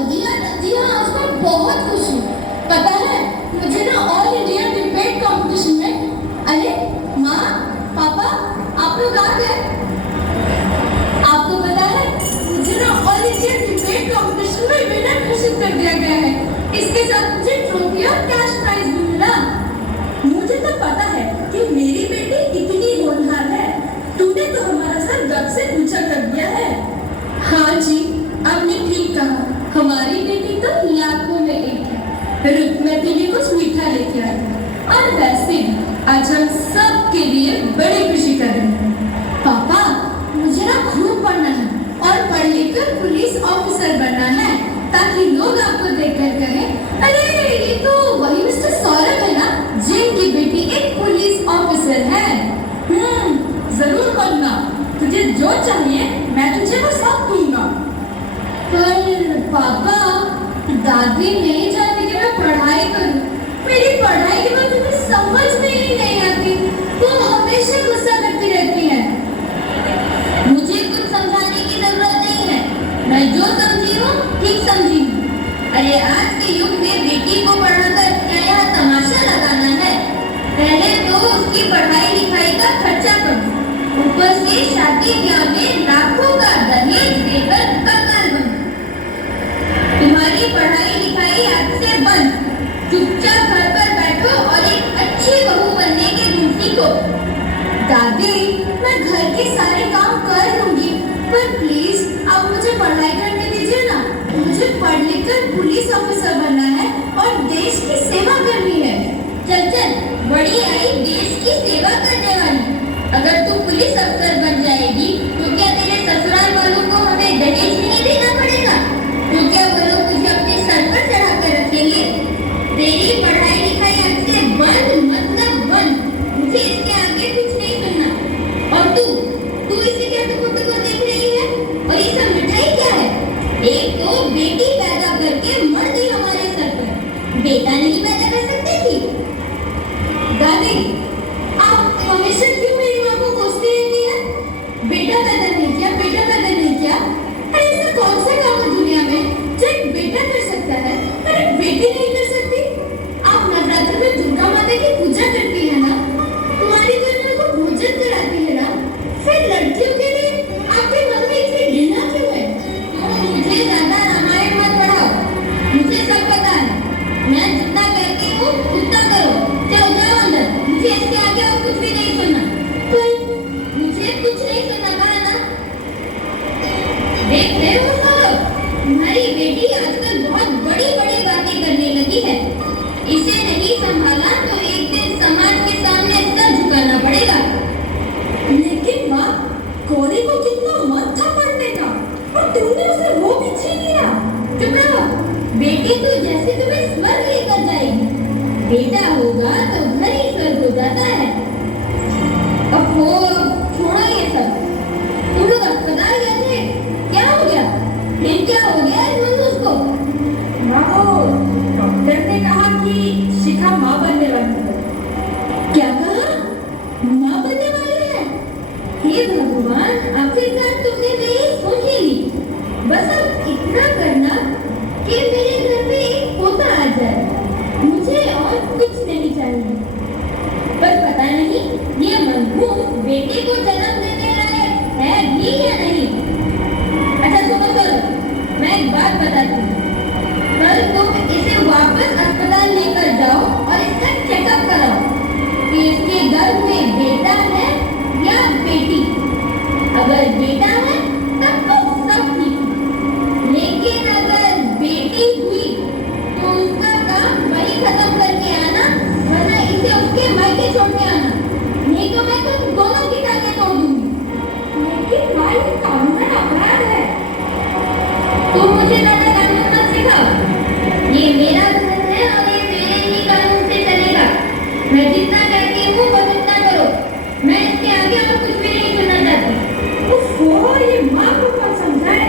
जी हाँ, आज मैं बहुत खुश हूँ। पता है, मुझे ना ऑल इंडिया डिबेट कंपटीशन में, अरे माँ, पापा, आप लोग आ गए। आपको पता है, मुझे ना ऑल इंडिया डिबेट कंपटीशन में विनर घोषित कर दिया गया है। इसके साथ मुझे ट्रॉफी और कैश प्राइज भी मिला। मुझे तो पता है कि मेरी बेटी कितनी होनहार है। तूने तो हमारा सर गर्व से ऊंचा कर दिया है। हाँ जी, आपने ठीक कहा। हमारी बेटी तो लाखों में एक है। रुकमती भी कुछ मीठा लेके आई। और वैसे भी आज हम सब के लिए बड़ी खुशी कर रहे हैं। पापा, मुझे ना खूब पढ़ना है और पढ़ लिखकर पुलिस ऑफिसर बनना है, ताकि लोग आपको देखकर कहें, अरे ये तो वही मिस्टर सौरभ है ना, जिनकी बेटी एक पुलिस ऑफिसर है। जरूर बनना। तुझे जो चाहिए मैं तुझे वो सब दूंगा। पर पापा, दादी नहीं चाहती कि मैं पढ़ाई करूं। मेरी पढ़ाई की बात तुम्हें समझ में ही नहीं आती। वो हमेशा गुस्सा करती रहती है। मुझे कुछ समझाने की जरूरत नहीं है। मैं जो समझी हूँ ठीक समझी हूँ। अरे आज के युग में बेटी को पढ़ाकर क्या यहाँ तमाशा लगाना है? पहले तो उसकी पढ़ाई लिखाई का खर्चा करो, ऊपर से शादी ब्याह में लाखों का दहेज देकर कंगाल बनो। तुम्हारी पढ़ाई लिखाई आज से बंद। चुपचाप घर पर बैठो और एक अच्छी बहू बनने के गुण सीखो। दादी, मैं घर के सारे काम कर लूंगी, पर प्लीज आप मुझे पढ़ाई करने दीजिए ना। मुझे पढ़ लिखकर पुलिस ऑफिसर बनना है और देश की सेवा करनी है। चल चल, बड़ी आई देश की सेवा करने वाली। अगर तू पुलिस अफसर बन जाएगी तो क्या तेरे ससुराल वालों को हमें दहेज नहीं देना पड़ेगा? तो क्या वो लोग तुझे अपने सर पर चढ़ा कर रखेंगे? तेरी पढ़ाई लिखाई आज से बंद, मतलब बंद। मुझे इसके आगे कुछ नहीं सुनना। और तू इसे क्या टुकुर टुकुर देख रही है? और ये सब मिठाई क्या है? एक तो बेटी पैदा करके मर गई हमारे सर पर, बेटा नहीं पैदा कर सकती थी? दादी, आप हमेशा क्यों मेरी माँ को कोसती रहती है? बेटा पैदा नहीं किया, बेटा पैदा नहीं किया। अरे ऐसा कौन सा काम है दुनिया में जो एक बेटा कर सकता है, अरे बेटी नहीं कर सकती? आप नवरात्र में दुर्गा माता की पूजा करती है ना, तुम्हारी घर में को भोजन कराती है ना, फिर लड़कियों के लिए आपके मन में इतनी घृणा क्यों है? मुझे ज्यादा रामायण मत पढ़ाओ, मुझे सब पता है। मैं जितना कहती हूँ उतना करो। जाओ जाओ अंदर, मुझे इसके आगे और कुछ भी नहीं सुनना। मुझे कुछ नहीं सुनना, कहा ना? देख रहे हो सब, तुम्हारी बेटी आजकल बहुत बड़ी बड़ी बातें करने लगी है। इसे नहीं संभाला तो एक दिन समाज के सामने सर झुकाना पड़ेगा। लेकिन माँ, गौरी को कितना मन था पढ़ने का, और तुमने उसे वो भी छीन लिया। चुप रहो। बेटी तो जैसे तुम्हें स्वर्ग लेकर जाएगी। बेटा होगा तो घर ही स्वर्ग हो जाता है। अब वो छोड़ो ये सब। तुम लोग अस्पताल गए थे, क्या हो गया? फिर क्या हो गया इस उसको? माँ को डॉक्टर ने कहा कि शिखा माँ बनने वाली है। क्या कहा? माँ बनने वाली है? हे भगवान, आखिरकार तुमने मेरी सुन ही ली। बस अब इतना करना कि मेरे घर में एक पोता आ जाए। मुझे और कुछ नहीं चाहिए। पर पता नहीं ये मनहूस बेटे को जन्म देने लायक है भी या नहीं। अच्छा सुनो करो, मैं एक बात बताती हूँ। कल तुम इसे वापस अस्पताल लेकर जाओ और इसका चेकअप कराओ कि इसके गर्भ में बेटा है या बेटी। अगर बेटा है तब तो सब ठीक है, लेकिन अगर बेटी हुई तो उसका काम वही खत्म करके आना, वरना इसे उसके मायके छोड़ के आना, नहीं तो मैं तुम दोनों की टांगें तोड़ दूंगी। लेकिन माँ, ये कानूनन अपराध है। तुम मुझे ज्यादा कानून मत सिखाओ। ये मेरा घर है और ये मेरे ही कानून से चलेगा। मैं जितना कहती हूँ बस उतना करो। मैं इसके आगे और कुछ भी नहीं सुनना चाहती। ओहो, ये माँ को कौन समझाए?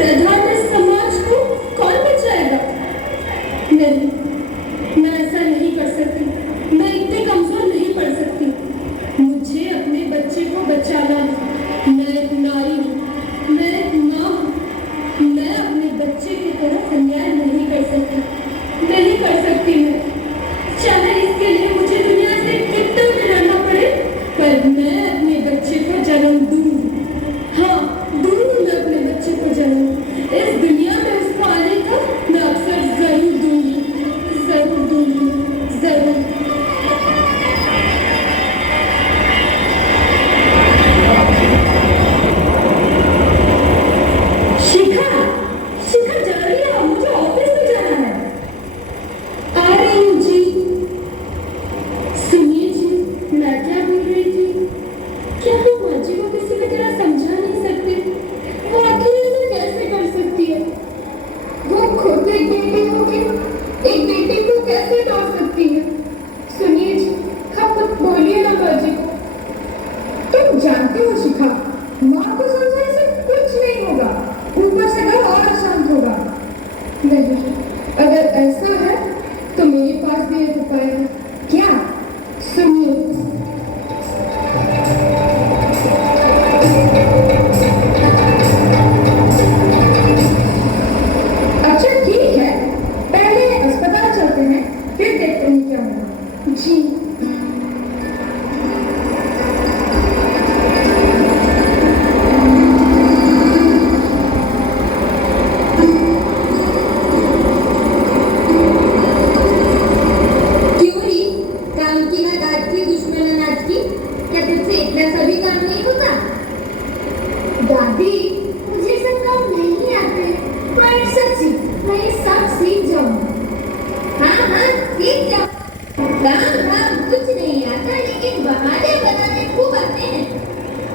प्रधान इस समाज को कौन बचाएगा? नहीं, मैं ऐसा नहीं कर सकती। मैं इतनी कमजोर नहीं पड़ सकती। मुझे अपने बच्चे को बचाना है। मैं एक नारी हूँ, मैं एक माँ हूँ। मैं अपने बच्चे की तरफ अन्याय नहीं कर सकती, नहीं कर सकती मैं। चाहे इसके लिए मुझे दुनिया से कितना भी लड़ना पड़े, पर मैं अपने बच्चे को जन्म दूंगी। हाँ, दूंगी मैं अपने बच्चे को जन्म। इस दुनिया में उसको आने का मैं अवसर जरूर दूंगी, जरूर दूंगी, जरूर। शिखा, शिखा जल्दी आओ, मुझे ऑफिस में जाना है। आ रही हूँ जी। सुनिए जी, मैं क्या बोल रही थी? क्या हम माँ जी को किसी भी तरह समझा नहीं सकते? वो आखिर ऐसा कैसे कर सकती है? वो खुद एक बेटी होगी, एक बेटी को कैसे तोड़ सकती है? सुनिए जी, आप कुछ बोलिए ना माँ जी को। तुम जानते हो शिखा, माँ को समझाने से कुछ नहीं होगा, ऊपर से घर और अशांत होगा। नहीं, अगर ऐसा है तो मेरे पास भी एक उपाय है। क्या? सुनिए। अच्छा ठीक है, पहले अस्पताल चलते हैं, फिर देखते हैं क्या होगा। जी। क्यों री? काम की ना डांट की, दुश्मन ना नाच की। क्या तुझसे इतना सभी काम नहीं होता? दादी, मुझे सब काम नहीं आते, पर सच्ची मैं ये सब सीख जाऊंगा। हाँ हाँ, सीख जाओ। काम धाम कुछ नहीं आता, लेकिन बहाने बनाने खूब आते हैं।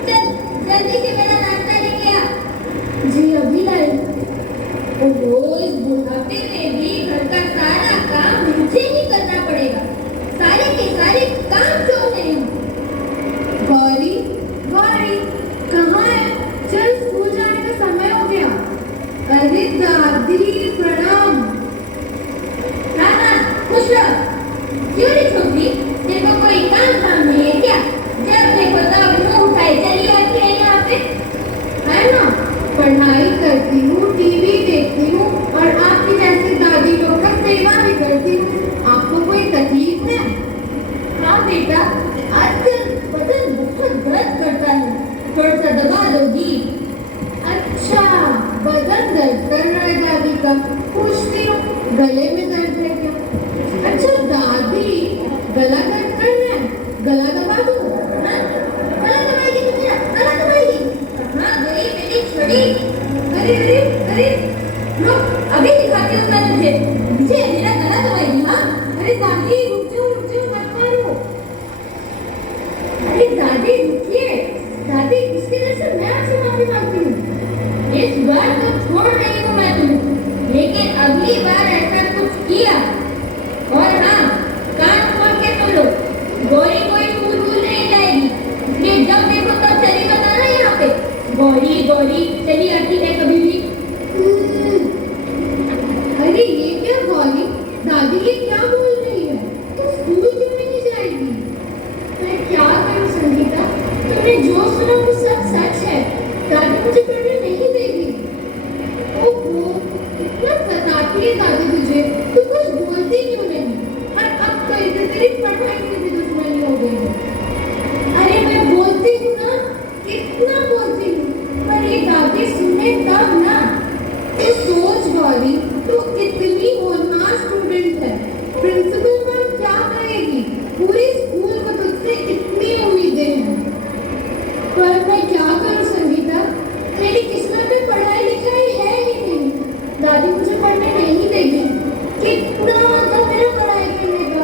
चल जल्दी से मेरा नाश्ता लेके आ। जी अभी लाई। रोज बुढ़ापे में भी घर का सारा काम मुझे ही करना पड़ेगा। सारे के सारे काम क्यों नहीं? गौरी, गौरी कहाँ है? चल स्कूल जाने का समय हो गया। अरे दादी प्रणाम। हाँ हाँ, खुश रहो। क्यों रे छोकरी, तेरे को कोई काम नहीं है क्या? जब देखो तब मुंह उठाए चली आती है यहाँ पे। है ना, पढ़ाई करती हूँ, टीवी देखती हूँ और आपकी जैसी दादी लोग का सेवा भी करती हूँ। आपको कोई तकलीफ है? हाँ बेटा, आजकल बदन बहुत दर्द करता है, थोड़ा सा दबा दोगी? अच्छा, बदन दर्द कर रहा है दादी का। पूछती हूँ, गले में दर्द है क्या? अच्छा दादी, गला दर्द कर रहा है, गला दबा दो। हाँ? गला दबाएगी तो मेरा गला दबाएगी? कहाँ गई मेरी छड़ी? अरे अरे अरे, रुक, अभी दिखाती हूँ मैं तुझे। मुझे मेरा गला दबाएगी? हाँ? अरे दादी रुक जाओ, मत मारो। अरे दादी रुकिए। दादी, इसकी वजह से मैं आपसे माफी मांगती हूँ। इस बार तो छोड़ रही हूँ मैं तुम्हें, लेकिन अगली बार ऐसा कुछ किया, और हाँ, कान खोल के सुन लो, गौरी कोई फूल भूल नहीं जाएगी। ये जब देखो तब चली बताना यहाँ पे, गौरी गौरी चली आती है कभी भी। अरे ये क्या गौरी, दादी ये क्या बोल रही है? तुम स्कूल क्यों नहीं जाएगी? मैं क्या करूं संगीता, तुमने जो सुना वो सब सच है। दादी मुझे पढ़ने नहीं देगी। ओहो, इतना सताती है दादी तुझे, तू कुछ बोलती क्यों नहीं? और अब तो इधर तेरी पढ़ाई से भी दुश्मनी हो गई है। अरे मैं बोलती हूँ ना, कितना बोलती हूँ, पर ये दादी सुने तब ना। तो सोच गौरी, तू इतनी होनहार स्टूडेंट है, प्रिंसिपल मैम क्या कहेगी? पूरे स्कूल को तुझसे इतनी उम्मीदें हैं। पर मैं क्या करूं संगीता, मेरी किस्मत में पढ़ाई लिखाई है ही नहीं। दादी मुझे पढ़ने नहीं देगी, कितना आता मेरा पढ़ाई करने का।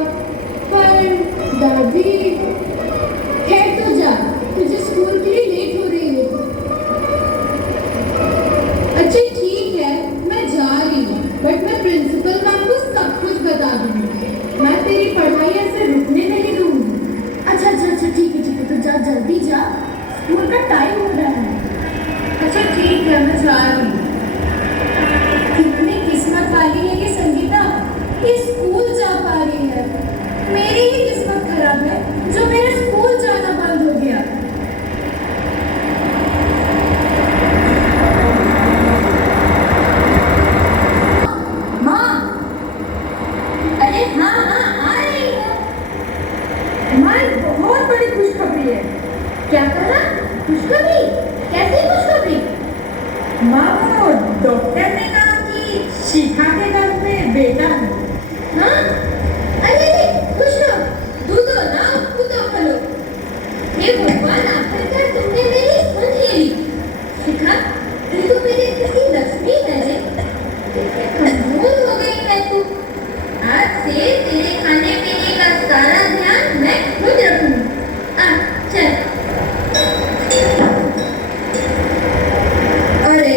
पर दादी, खैर तो जा, तुझे स्कूल के लिए लेट हो रही है। अच्छा ठीक है, मैं जा रही हूँ, बट मैं प्रिंसिपल मैम को सब कुछ बता दूंगी। मैं तेरी पढ़ाई ऐसे रुकने नहीं दूंगी। अच्छा, ठीक है, तो जा, जल्दी जा, स्कूल का टाइम हो रहा है। अच्छा ठीक है, मैं जा रही हूँ। तो मेरा स्कूल जाना बंद हो गया। माँ, अरे हाँ हाँ आ रही है। माँ, बहुत बड़ी खुशखबरी है। क्या कहा? खुशखबरी? कैसी खुशखबरी? माँ, वो डॉक्टर ने कहा कि शिखा के घर में बेटा है। हाँ? अरे खुश रहो, दूधो ना कूदो फलो। हे भगवान, आखिरकार तुमने मेरी सुन ली। शिखा, तू तो मेरे किसी लक्ष्मी है रे। कमजोर हो गई है तू। आज से तेरे खाने पीने का सारा ध्यान मैं खुद रखूंगी। आ चल। अरे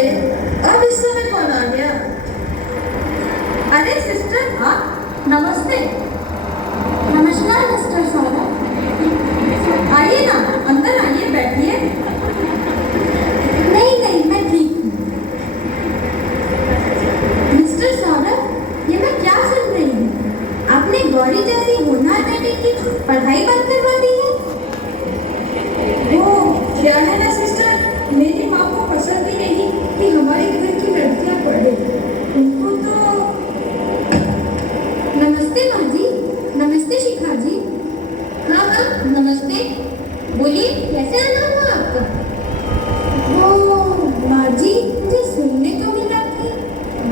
अब इस समय कौन आ गया? अरे सिस्टर, आप नमस्ते। नमस्कार मिस्टर सौरभ, आइए ना, अंदर आइए, बैठिए। नहीं नहीं, मैं ठीक हूँ। मिस्टर सौरभ, ये मैं क्या सुन रही हूँ? आपने गौरी जैसी होनहार बेटी की पढ़ाई बंद करवा दी है? वो क्या है ना सिस्टर, मेरी माँ को पसंद ही नहीं कि हमारे घर की लड़कियाँ पढ़े। उनको तो नमस्ते माँ जी। नमस्ते शिखा जी। हाँ हाँ नमस्ते। बोलिए, कैसे आना हुआ आपका? वो माँ जी, मुझे सुनने को मिला कि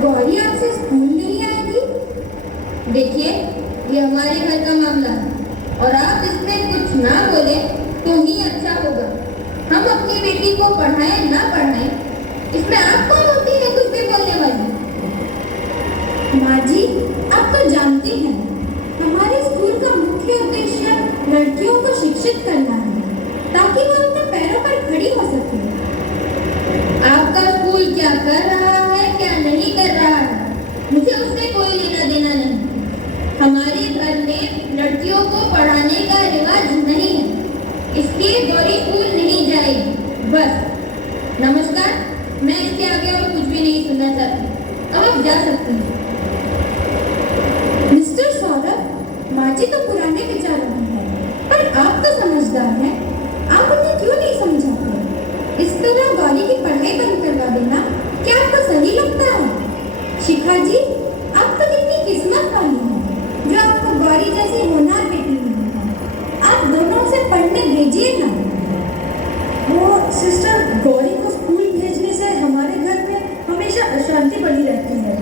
गौरी आपसे स्कूल नहीं आएगी। देखिए, ये हमारे घर का मामला है और आप इसमें कुछ ना बोले तो ही अच्छा होगा। हम अपनी बेटी को पढ़ाएं ना पढ़ाएं, इसमें आप कौन होती है कुछ भी बोलने वाली? माँ जी, आप तो जानती हैं, हमारे स्कूल का मुख्य उद्देश्य लड़कियों को शिक्षित करना है, ताकि वो अपने पैरों पर खड़ी हो सके। आपका स्कूल क्या कर रहा है क्या नहीं कर रहा है, मुझे उससे कोई लेना देना नहीं। हमारे घर में लड़कियों को पढ़ाने का रिवाज नहीं है, इसलिए गौरी स्कूल नहीं जाएगी। बस नमस्कार, मैं इसके आगे और कुछ भी नहीं सुनना चाहती। अब आप जा सकते हैं। मिस्टर सौरभ, माँ जी तो पुराने विचारों में है, पर आप तो समझदार हैं, आप उन्हें क्यों नहीं समझाते? इस तरह गौरी की पढ़ाई बंद करवा देना क्या आपको सही लगता है? शिखा जी, आप तो कितनी किस्मत वाली हैं, जो आपको गौरी जैसी होनहार बेटी मिली है। आप दोनों से पढ़ने भेजिए ना। वो सिस्टर, गौरी को स्कूल भेजने से हमारे घर में हमेशा अशांति बनी रहती है।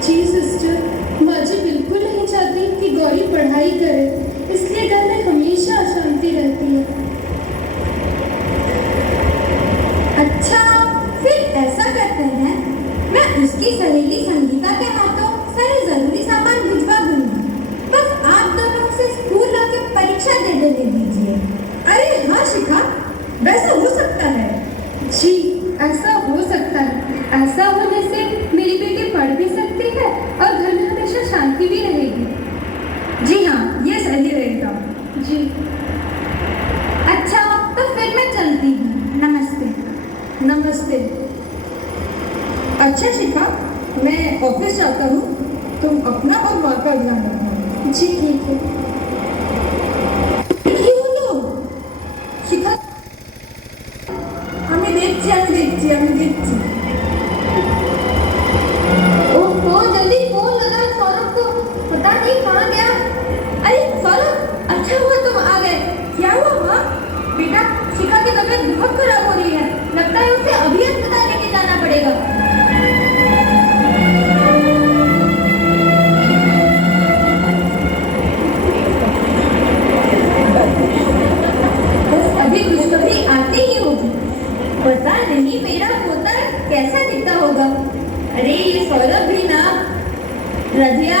जी सिस्टर, माँ जी बिल्कुल नहीं चाहती कि गौरी पढ़ाई करे, इसलिए घर में हमेशा अशांति रहती है। अच्छा, फिर ऐसा करते हैं, मैं उसकी सहेली संगीता के हाथों सारे जरूरी सामान भिजवा दूंगी। बस आप दोनों से स्कूल आके परीक्षा दे देने दीजिए। अरे हाँ शिखा, वैसा हो सकता है। जी, ऐसा हो सकता है। ऐसा होने से मेरी बेटी पढ़ भी सकती है और घर में हमेशा शांति भी रहेगी। जी हाँ, ये सही रहेगा। जी। अच्छा, तो फिर मैं चलती हूँ। नमस्ते। नमस्ते। अच्छा शिखा, मैं ऑफिस जाता हूँ, तुम अपना और माँ का ध्यान रखना। जी ठीक है। কি হলো? শিখা, আমি দেখছি। ओहो, जल्दी फोन लगा सौरभ को, पता नहीं कहाँ गया। अरे सौरभ, अच्छा हुआ तुम आ गए। क्या हुआ माँ? बेटा, शिखा की तबीयत बहुत खराब हो रही है, लगता है उसे अभी अस्पताल लेके जाना पड़ेगा। बस अभी खुशखबरी आती ही होगी। पता नहीं मेरा पोता कैसा दिखता होगा। अरे ये सौरभ भी ना। रधिया,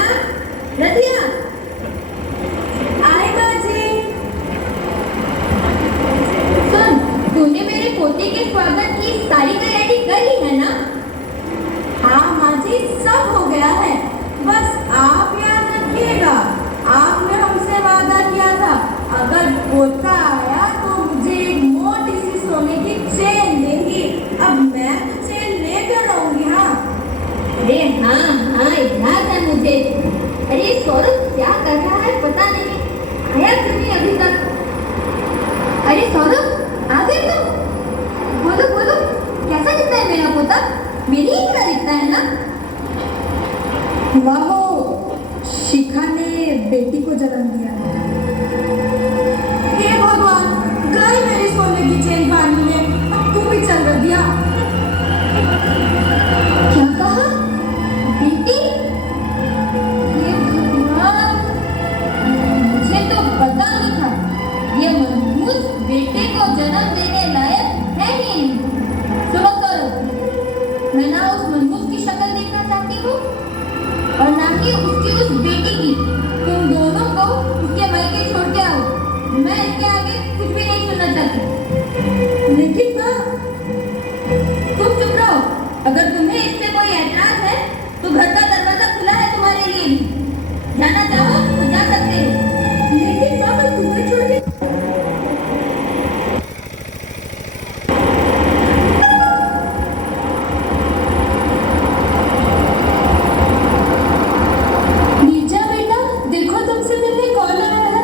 रधिया, आए बाजी। सुन, तूने मेरे पोते के स्वागत की सारी तैयारी कर ली है ना? हाँ माँ जी, सब हो गया है। बस आप याद रखिएगा, आपने हमसे वादा किया था, अगर पोता आया तो मुझे एक मोटी सी सोने की चेन देंगी। अब मैं तो चेन लेकर आऊंगी। हाँ, अरे हाँ हाँ, याद है मुझे। अरे सौरभ क्या कर रहा है पता नहीं, आया क्यों नहीं अभी तक? के आगे कुछ भी नहीं सुनना चाहती। लेकिन माँ, तुम चुप रहो। अगर तुम्हें इससे कोई ऐतराज है तो घर का दरवाजा खुला है तुम्हारे लिए भी। जाना चाहो तो जा सकते हो। लेकिन माँ, मैं तुम्हें छोड़ के नीचा बेटा, देखो तुमसे मिलने कौन आया है।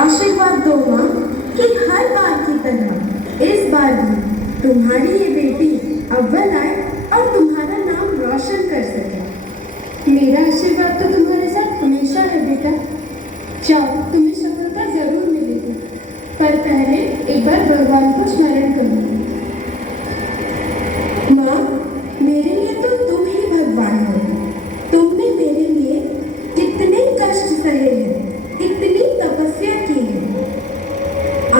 आशीर्वाद दो माँ कि हर बार की तरह इस बार भी तुम्हारी ये बेटी अव्वल आए और तुम्हारा नाम रोशन कर सके। मेरा आशीर्वाद तो तुम्हारे साथ हमेशा है बेटा। जाओ, तुम्हें सफलता जरूर मिलेगी, पर पहले एक बार भगवान को स्मरण करो। माँ, मेरे लिए तो तुम ही भगवान हो। तुमने मेरे लिए कितने कष्ट सहे हैं, इतनी तपस्या की है।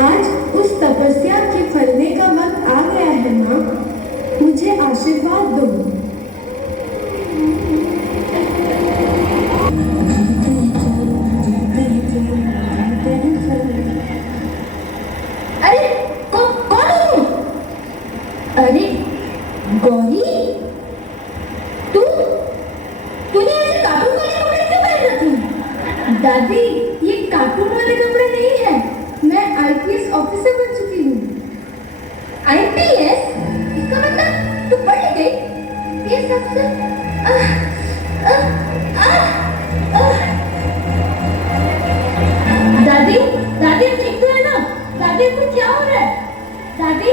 आज उस तपस्या के फलने का वक्त आ गया है माँ, मुझे आशीर्वाद दो। अरे कौन है तुम? अरे गौरी, तूने ऐसे कार्टून वाले कपड़े क्यों पहन रखे हैं? दादी, ये कार्टून वाले कपड़े नहीं है, मैं आईपीएस ऑफिसर बन चुकी हूँ। आईपीएस? इसका मतलब तू पढ़ गई? आईपीएस अफसर? दादी, दादी ठीक तो है ना? दादी को क्या हो रहा है? दादी,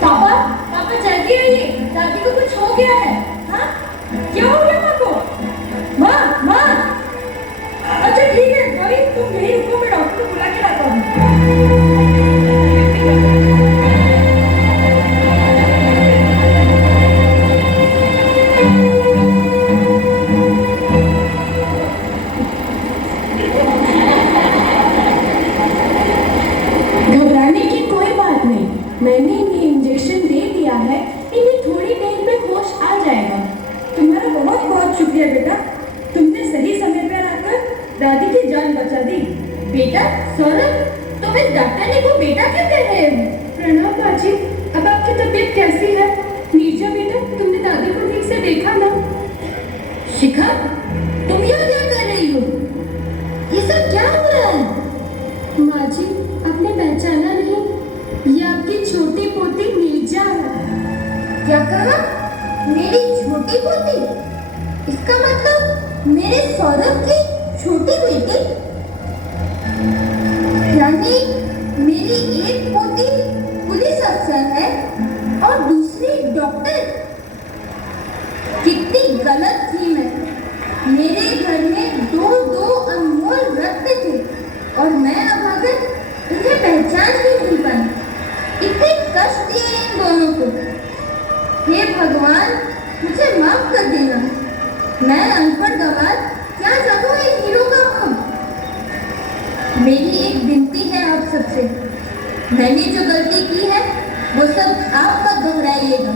पापा, पापा जल्दी आइए, दादी को कुछ हो गया है। हाँ, क्या हो गया माँ को? माँ, माँ, अच्छा ठीक है गौरी, तुम यहीं रुको, मैं डॉक्टर को बुला के लाता हूँ। घबराने की कोई बात नहीं, मैंने इन्हें इंजेक्शन दे दिया है, इन्हें थोड़ी देर में होश आ जाएगा। तुम्हारा बहुत बहुत शुक्रिया बेटा, तुमने सही समय पर आकर दादी की जान बचा दी। बेटा सौरभ, तुम इस डॉक्टर को बेटा क्यों कह रहे हो? प्रणाम बाजी, अब आपकी तबीयत कैसी है? नीरजा बेटा, तुमने दादी को ठीक से देखा ना? शिखा, तुम यहाँ क्या कर रही हो? ये सब क्या हो रहा है? माँ जी, आपने पहचाना नहीं, ये आपकी छोटी पोती नीरजा है। क्या कहा? मेरी छोटी पोती? इसका मतलब मेरे सौरभ की छोटी बेटी? यानी मेरी एक पोती पुलिस अफसर है और दूसरी डॉक्टर? कितनी गलत थी मैं। मेरे घर में दो अनमोल रत्न थे और मैं अभागन इन्हें पहचान ही नहीं पाई। इतने कष्ट दिए इन दोनों को। हे भगवान, मुझे माफ कर देना। मैं अनपढ़ गंवार क्या जानूं इन हीरो का मुंह। मेरी एक विनती है आप सबसे, मैंने जो गलती की है वो सब आप मत दोहराइएगा।